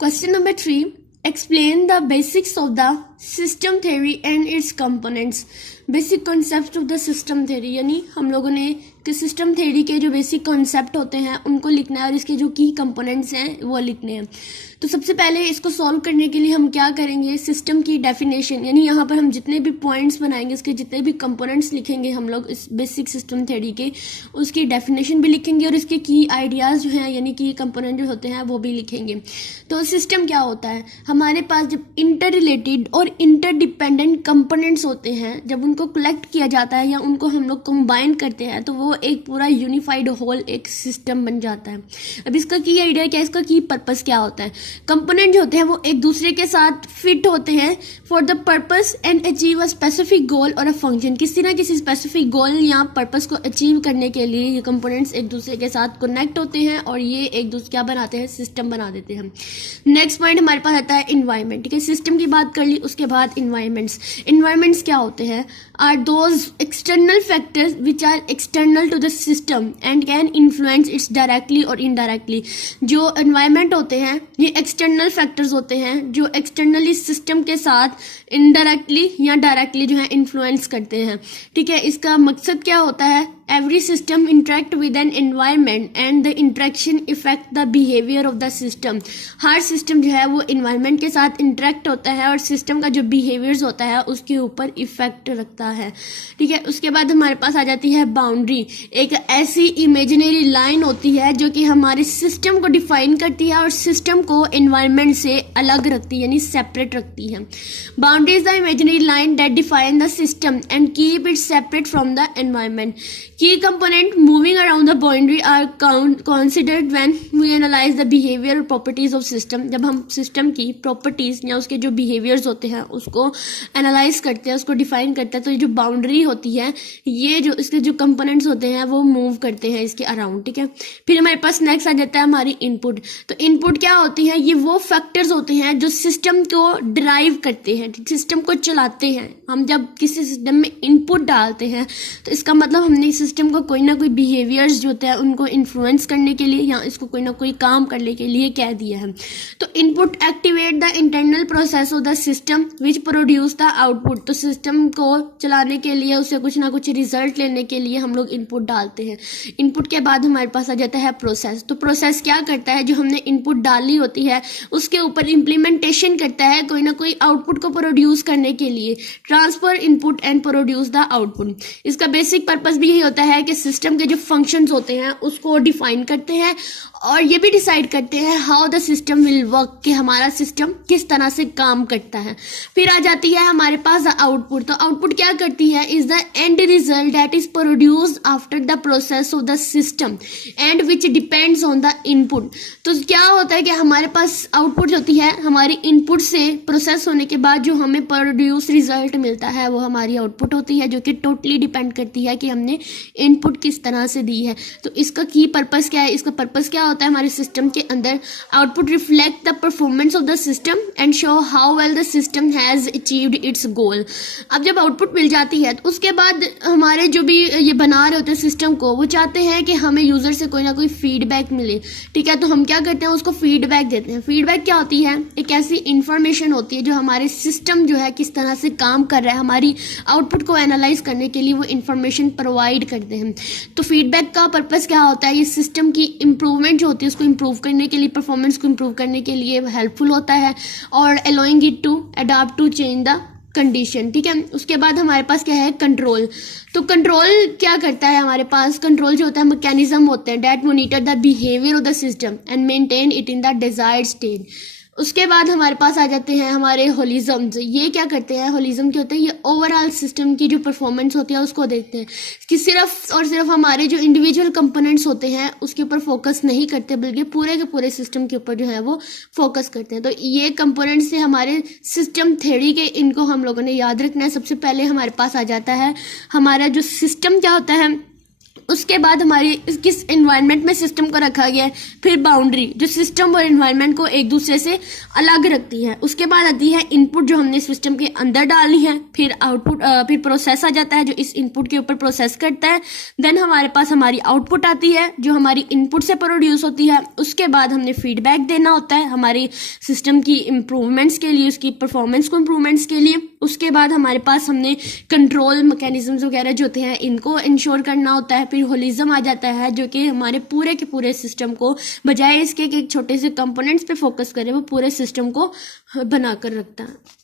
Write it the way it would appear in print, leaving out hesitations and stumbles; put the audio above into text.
Question number 3, explain the basics of the system theory and it's components. Basic concept of the system theory, यानी हम लोगों ने कि system theory के जो बेसिक कॉन्सेप्ट होते हैं उनको लिखना है और इसके जो की कंपोनेंट्स हैं वो लिखने हैं। तो सबसे पहले इसको सॉल्व करने के लिए हम क्या करेंगे, सिस्टम की डेफिनेशन, यानी यहाँ पर हम जितने भी पॉइंट्स बनाएंगे, इसके जितने भी कंपोनेंट्स लिखेंगे हम लोग इस बेसिक सिस्टम थ्योरी के, उसकी डेफिनेशन भी लिखेंगे और इसके की आइडियाज़ जो हैं यानी कि कंपोनेंट जो होते हैं वो भी लिखेंगे। तो सिस्टम क्या होता है, हमारे पास जब इंटर रिलेटेड और इंटरडिपेंडेंट कंपोनेंट्स होते हैं, जब उनको कलेक्ट किया जाता है या उनको हम लोग कंबाइन करते हैं तो वो एक पूरा यूनिफाइड होल एक सिस्टम बन जाता है। अब इसका की आइडिया क्या है, इसका की पर्पस क्या होता है। कंपोनेंट जो होते हैं वो एक दूसरे के साथ फिट होते हैं for the purpose and achieve a specific goal और अ फंक्शन। किसी ना किसी स्पेसिफिक गोल या पर्पस को अचीव करने के लिए ये कंपोनेंट्स एक दूसरे के साथ कनेक्ट होते हैं और ये एक दूसरे क्या बनाते हैं, सिस्टम बना देते हैं। नेक्स्ट पॉइंट हमारे पास आता है इन्वायरमेंट। ठीक है, सिस्टम की बात कर ली, उसके बाद इन्वायरमेंट्स क्या होते हैं, are those external factors which are external to the system and can influence its directly और इनडायरेक्टली। जो एनवायरमेंट होते हैं ये एक्सटर्नल फैक्टर्स होते हैं जो एक्सटर्नली सिस्टम के साथ इनडायरेक्टली या डायरेक्टली जो है इन्फ्लुएंस करते हैं। ठीक है, इसका मकसद क्या होता है, every system interact with an environment and the interaction affect the behavior of the system। Her system जो है वो इन्वायरमेंट के साथ इंटरेक्ट होता है और सिस्टम का जो बिहेवियर्स होता है उसके ऊपर इफेक्ट रखता है। ठीक है, उसके बाद हमारे पास आ जाती है बाउंड्री। एक ऐसी इमेजिनरी लाइन होती है जो कि हमारे सिस्टम को डिफाइन करती है और सिस्टम को इन्वायरमेंट से अलग रखती है यानी सेपरेट रखती है। Boundary is the imaginary line that define the system and keep it separate from the environment. Key component moving around the boundary are considered when we analyze the behavior or properties of system। जब हम system की properties या उसके जो behaviours होते हैं उसको analyse करते हैं, उसको डिफाइन करते हैं, तो ये जो बाउंड्री होती है ये जो इसके जो कंपोनेंट्स होते हैं वो मूव करते हैं इसके अराउंड। ठीक है, फिर हमारे पास नेक्स्ट आ जाता है हमारी इनपुट। तो इनपुट क्या होती है, ये वो फैक्टर्स होते हैं जो सिस्टम को ड्राइव करते हैं, सिस्टम को चलाते हैं। हम जब किसी सिस्टम में इनपुट डालते हैं तो इसका मतलब हमने सिस्टम को कोई ना कोई बिहेवियर्स जो होते हैं उनको इन्फ्लुएंस करने के लिए या इसको कोई ना कोई काम करने के लिए कह दिया है। तो input activate the internal process of the system which produce the output. तो सिस्टम को चलाने के लिए उसे कुछ ना कुछ रिजल्ट लेने के लिए हम लोग इनपुट डालते हैं। इनपुट के बाद हमारे पास आ जाता है प्रोसेस। तो प्रोसेस क्या करता है, जो हमने इनपुट डाली होती है उसके ऊपर इम्प्लीमेंटेशन करता है कोई ना कोई आउटपुट को प्रोड्यूस करने के लिए। Transfer input and produce the output. इसका बेसिक पर्पस भी यही होता है कि सिस्टम के जो फंक्शंस होते हैं उसको डिफाइन करते हैं और ये भी डिसाइड करते हैं how the system will work, कि हमारा सिस्टम किस तरह से काम करता है। फिर आ जाती है हमारे पास आउटपुट। तो आउटपुट क्या करती है, is the end result that is produced after the process of the system and which depends on the input. तो क्या होता है कि हमारे पास आउटपुट होती है हमारी इनपुट से प्रोसेस होने के बाद जो हमें प्रोड्यूस रिजल्ट मिलता है वो हमारी आउटपुट होती है, जो कि टोटली डिपेंड करती है कि हमने इनपुट किस तरह से दी है। तो इसका की पर्पस क्या है, इसका पर्पस क्या होता है हमारे सिस्टम के अंदर, output reflect the performance of the system and show how well the system has achieved its goal. अब जब आउटपुट मिल जाती है तो उसके बाद हमारे जो भी ये बना रहे होते हैं सिस्टम को, वो चाहते हैं कि हमें यूजर से कोई ना कोई फीडबैक मिले। ठीक है, तो हम क्या करते हैं, उसको फीडबैक देते हैं। फीडबैक क्या होती है, एक ऐसी इंफॉर्मेशन होती है जो हमारे सिस्टम जो है किस तरह से काम कर रहा है, हमारी आउटपुट को एनालाइज करने के लिए वो इंफॉर्मेशन प्रोवाइड करते हैं। तो फीडबैक का पर्पस क्या होता है, ये सिस्टम की इंप्रूवमेंट जो होती है उसको इंप्रूव करने के लिए, परफॉर्मेंस को इंप्रूव करने के लिए हेल्पफुल होता है और allowing it to adopt to change the condition. ठीक है, उसके बाद हमारे पास क्या है, कंट्रोल। तो कंट्रोल क्या करता है, हमारे पास कंट्रोल जो होता है मैकेनिज्म होते हैं that monitor the behaviour of the system and maintain it in the desired state. उसके बाद हमारे पास आ जाते हैं हमारे होलिज्म्स। ये क्या करते हैं, होलिज्म क्या होते हैं, ये ओवरऑल सिस्टम की जो परफॉर्मेंस होती है उसको देखते हैं कि सिर्फ और सिर्फ हमारे जो इंडिविजुअल कंपोनेंट्स होते हैं उसके ऊपर फोकस नहीं करते बल्कि पूरे के पूरे सिस्टम के ऊपर जो है वो फोकस करते हैं। तो ये कंपोनेंट्स से हमारे सिस्टम थ्योरी के, इनको हम लोगों ने याद रखना है। सबसे पहले हमारे पास आ जाता है हमारा जो सिस्टम क्या होता है उसके बाद हमारी किस एनवायरनमेंट में सिस्टम को रखा गया है, फिर बाउंड्री जो सिस्टम और एनवायरनमेंट को एक दूसरे से अलग रखती है। उसके बाद आती है इनपुट जो हमने सिस्टम के अंदर डालनी है, फिर आउटपुट, फिर प्रोसेस आ जाता है जो इस इनपुट के ऊपर प्रोसेस करता है। देन हमारे पास हमारी आउटपुट आती है जो हमारी इनपुट से प्रोड्यूस होती है। उसके बाद हमने फीडबैक देना होता है हमारी सिस्टम की इम्प्रूवमेंट्स के लिए, उसकी परफॉर्मेंस को इम्प्रूवमेंट्स के लिए। उसके बाद हमारे पास हमने कंट्रोल मैकेनिज्म्स वगैरह जो होते हैं इनको इंश्योर करना होता है। फिर होलिज्म आ जाता है जो कि हमारे पूरे के पूरे सिस्टम को, बजाय इसके कि एक छोटे से कंपोनेंट्स पे फोकस करे, वो पूरे सिस्टम को बनाकर रखता है।